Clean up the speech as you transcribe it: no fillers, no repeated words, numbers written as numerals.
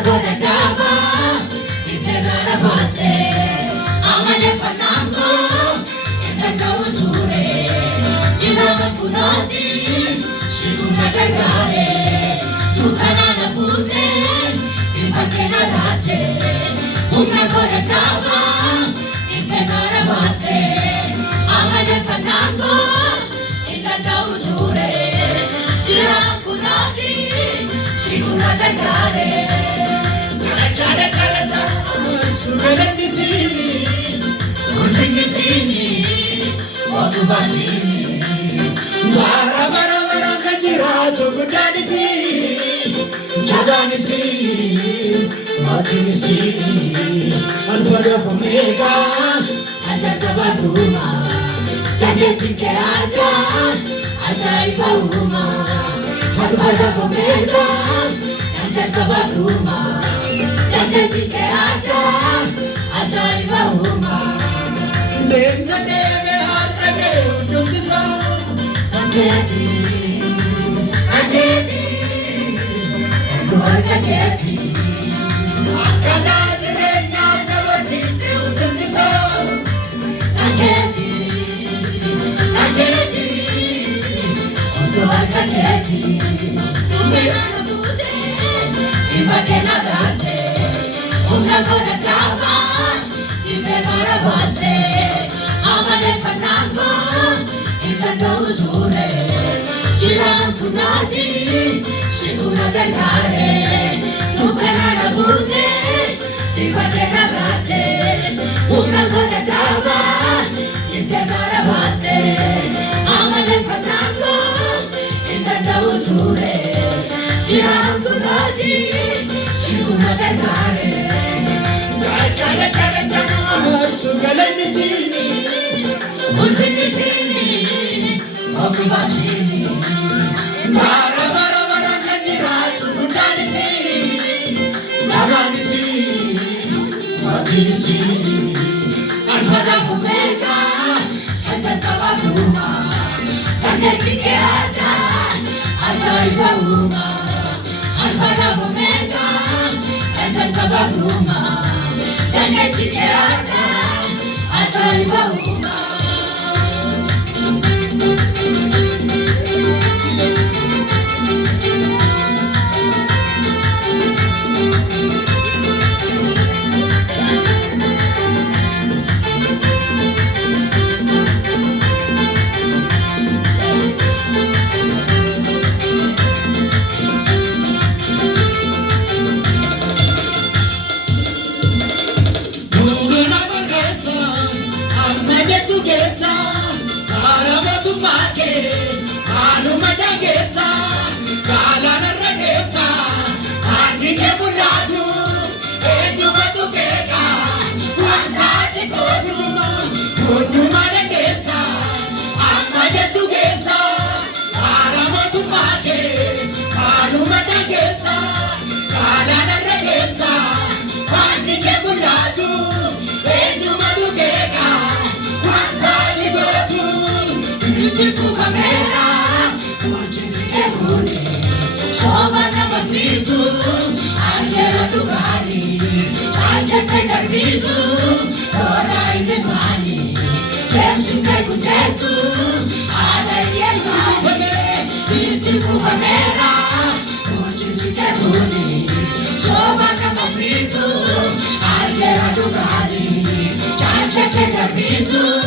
gora daba intera baste amale fanango entenda uture jirama kunati shikuna gargare tutana na fute impakena rate una gora daba intera baste amale fanango entenda uture jirama kunati shikuna gargare Sicura del mare, Lucana la fute, di qualche navate, una gonna d'ava, il pianora baste, amane fanango, il tanta usure, girano curati, sicura del mare, su galendisini, un finisini, pochi vasini. Bara bara bara kanjiraju kundalisi, jaganisi, maginisi, anfada kumeka, anjantava uma, kaneki ke ada, ajaiba uma, anfada kumeka, anjantava uma, kaneki ke ada, ajaiba uma. Soba na mabrito, alera do gani, chacha che garmito.